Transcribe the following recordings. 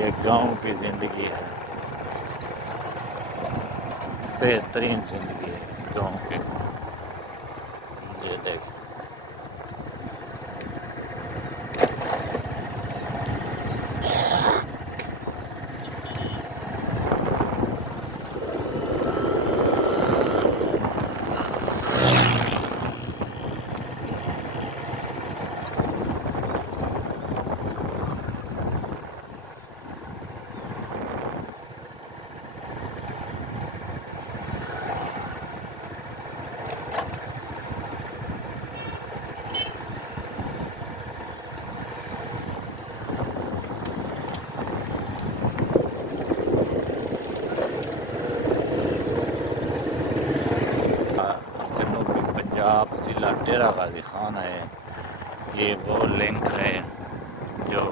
ये गांव की ज़िंदगी है, बेहतरीन ज़िंदगी है गांव की। ये देख जनूबी पंजाब ज़िला डेरा गाजी खान है। ये वो लिंक है जो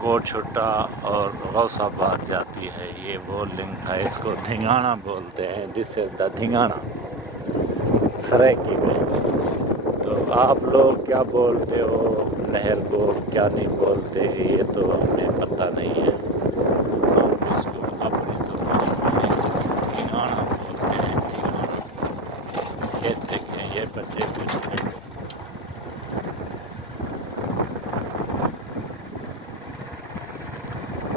कोटछुट्टा और गौसाबाद जाती है। ये वो लिंक है, इसको धिंगाना बोलते हैं। दिस इज़ द धिंगाना सरायकी में। तो आप लोग क्या बोलते हो नहर को, क्या नहीं बोलते, ये तो हमें पता नहीं है। हम इसको अपनी ज़ुबान में धिंगाना बोलते हैं, धिंगाना। ये देखें, ये बच्चे कुछ नहीं,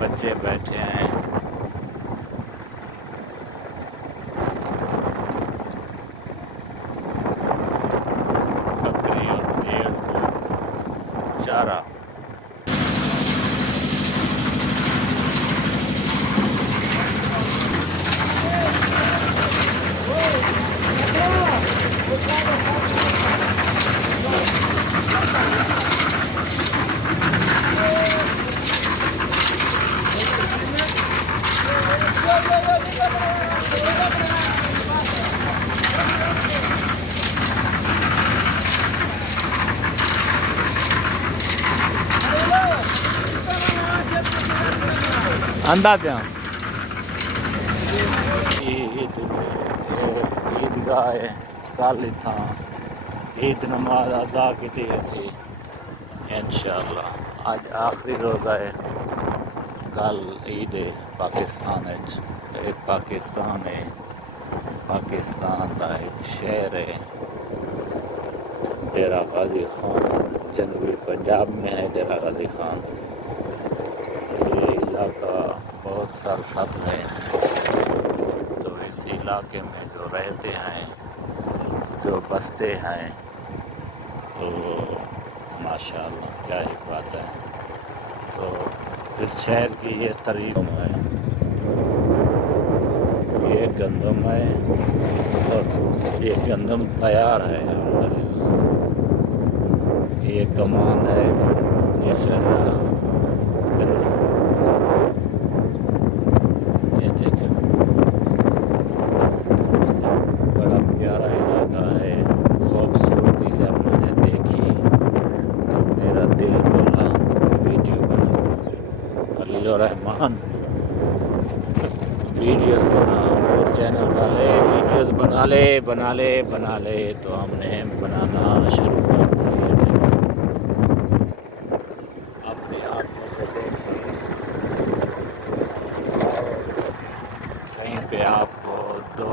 बच्चे बैठे हैं। बकरी और भेड़ को चारा। अंदाज़ ईदगाह है। कल इतना ईद नमाज अदा की थी असी इंशाअल्लाह। आज आखिरी रोज़ा है। कल ईद है पाकिस्तान है। पाकिस्तान है, पाकिस्तान का एक शहर है डेरा गाजी खान, जनूबी पंजाब में है डेरा गाजी खान। ये इलाका बहुत सरसब्ज़ है। तो इस इलाके में जो रहते हैं, जो बसते हैं, तो माशाअल्लाह क्या ही बात है। तो इस शहर की ये तरीक़ है, ये गंदम है और ये गंदम तैयार है। ये कमान है जिससे ये देखें, बड़ा प्यारा इलाका है। खूबसूरती जब मैंने देखी तो मेरा दिल बोला वीडियो बना। खलीलुर्रहमान वीडियो बना, मेरे चैनल वाले वीडियोस बना ले। तो हमने बनाना शुरू कर दिया। अपने आँखों से देखिए, कहीं पे आपको दो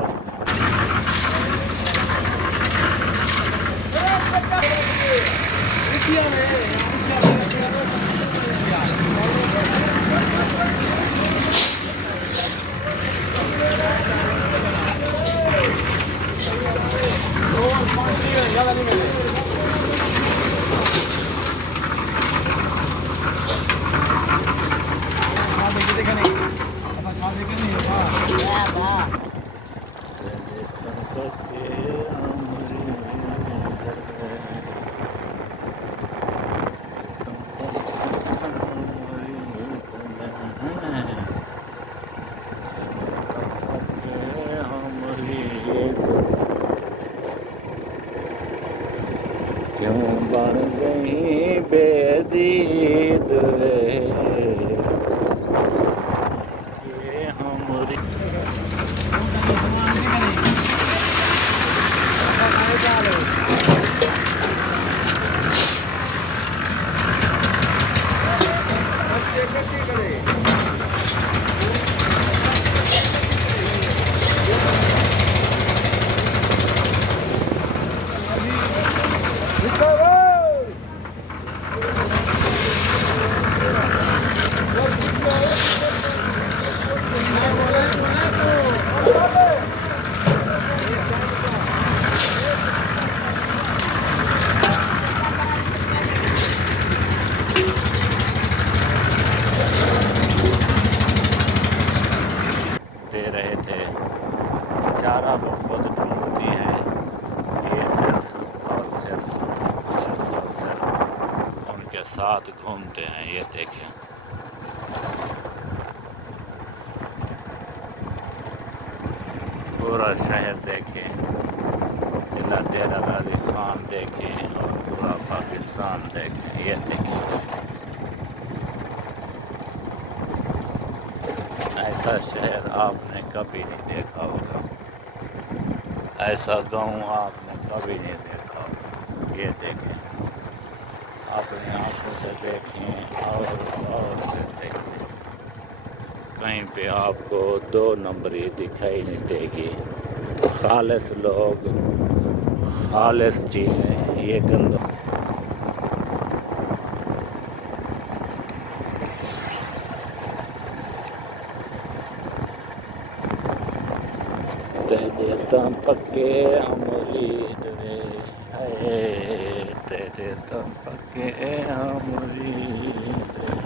क्यों बन गई बेदीद ये हमारी। साथ घूमते हैं। ये देखिए, पूरा शहर देखें, जिला डेरा गाजी खान देखें और पूरा पाकिस्तान देखें। ये देखें, ऐसा शहर आपने कभी नहीं देखा होगा, ऐसा गांव आपने कभी नहीं देखा होगा। ये देखें, अपनी आंखों से देखें और से देखें, कहीं पे आपको दो नंबरी दिखाई नहीं देगी। खालिस लोग, खालिस चीज़ें, ये गंदा तेरे दम पक्के अमरीद रे, तेरे दम पक्के अमरीद रे।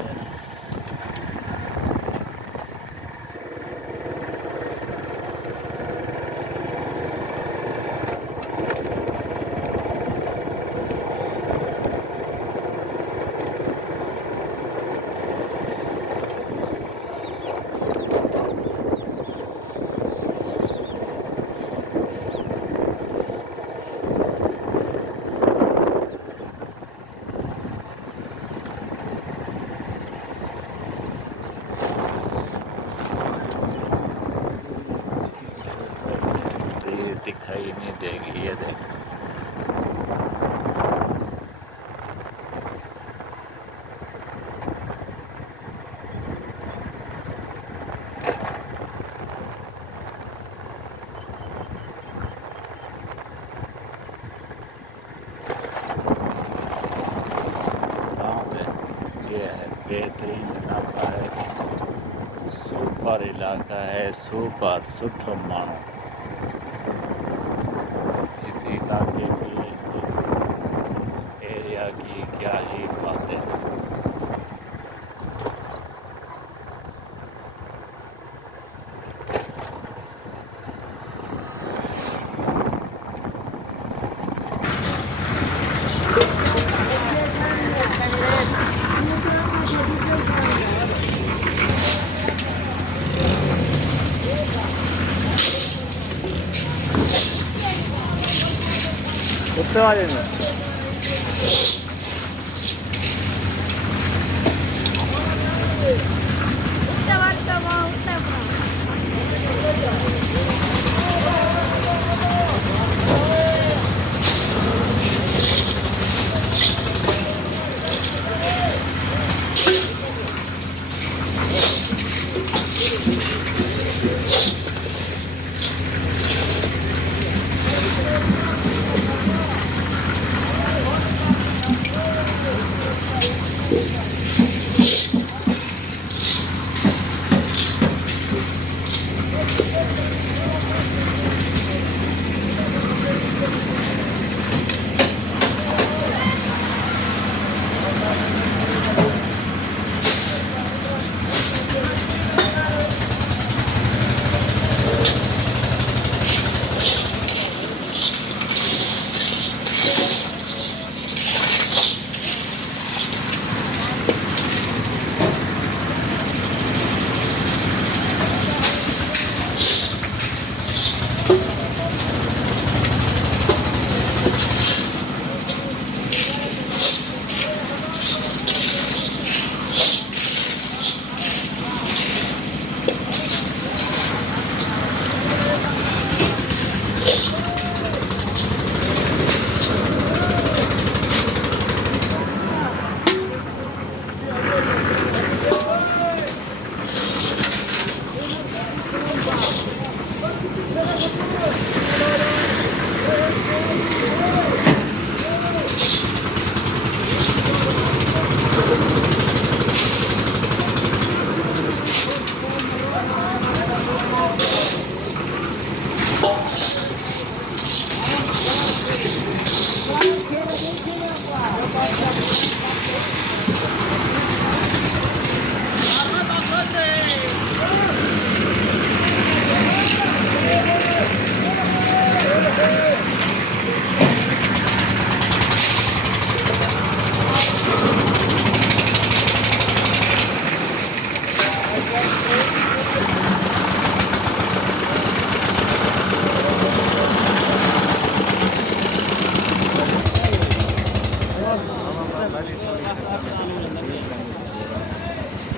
दिखाई नहीं देगी। ये देख, ये है बेहतरीन इलाका है, सुपर इलाका है, सुपर सुठो मानो। इस इलाके की, एरिया की क्या ही बातें हैं। उत्तर वाले में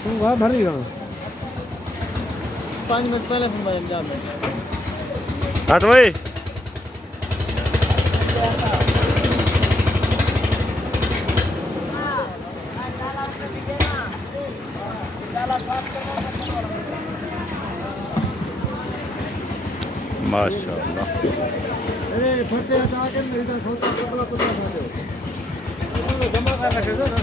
तुम वहाँ भर नहीं 5 मिनट पहले फिर मैं अंजाम में हाँ तो भाई माशाअल्लाह। अरे फटे हटा के नहीं तो छोटा कपड़ा पता ना दो जमा कर रखे दो ना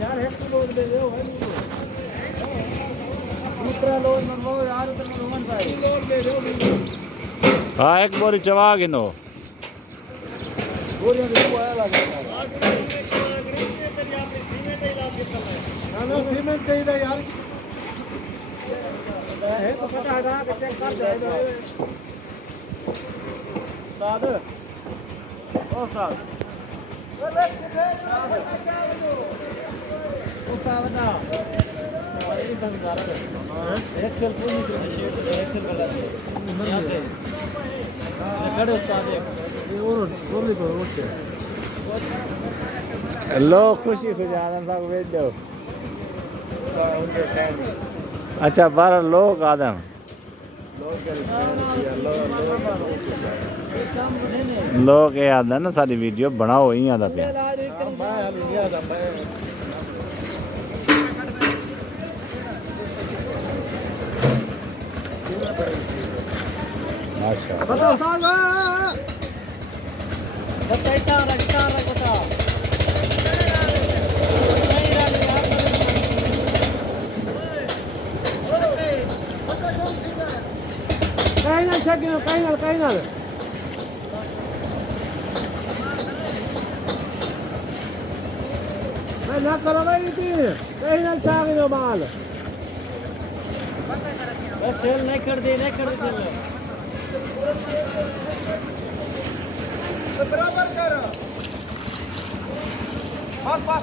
यार हेड की लोड दे दो भाई दूसरा लोड मनवाओ यार तो रोहन भाई लोड दे दो हाँ एक बोरी चवा गिनो बोरियां तो आया लगा ना सीमेंट चाहिए यार है तो पता हटा के चेक कर दे दाद ओ साहब एक्सेल पूरी निकली शीट एक्सेल कलर यहां पे खड़े उस्ताद एक और नहीं करो ओके लो खुशी आदम साहब भेज दो। अच्छा 12 लोग आदम लोग ये आदम ना सारी वीडियो बनाओ ही आदा पे माशाअल्लाह। बताओ साहब बता बता कहीं ना छकिनो कहीं ना मैं ना करो भाई थी कहीं ना छकिनो माल बस सेल नहीं कर दे सेल बराबर कर पास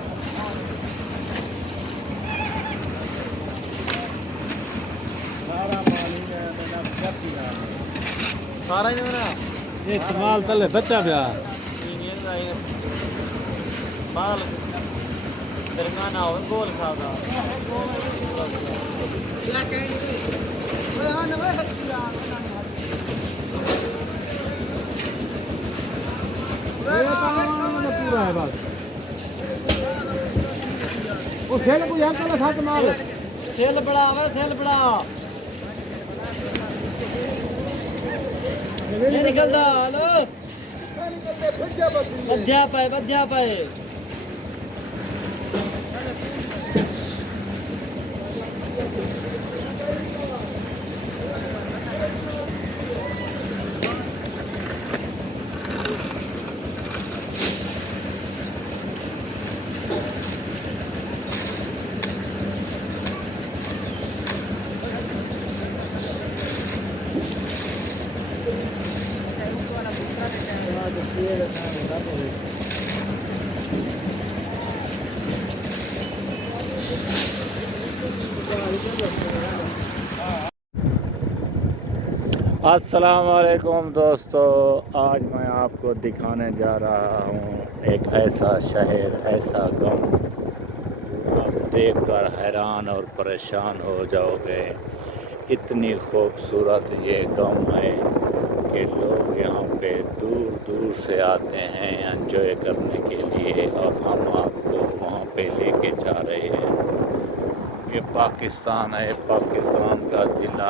सारा ही मेरा ये माल पहले बच्चा भी माल तेलंगाना हो गोल सादा पूरा है बस वो खेल को यहाँ चला था माल सेल बड़ा नहीं निकलता हेलो अध्यापय अस्सलाम वालेकुम दोस्तों, आज मैं आपको दिखाने जा रहा हूँ एक ऐसा शहर, ऐसा गांव, आप देखकर हैरान और परेशान हो जाओगे। इतनी खूबसूरत ये गांव है कि लोग यहाँ पे दूर दूर से आते हैं एंजॉय करने के लिए, और हम आपको वहाँ पे लेके जा रहे हैं। ये पाकिस्तान है, पाकिस्तान का ज़िला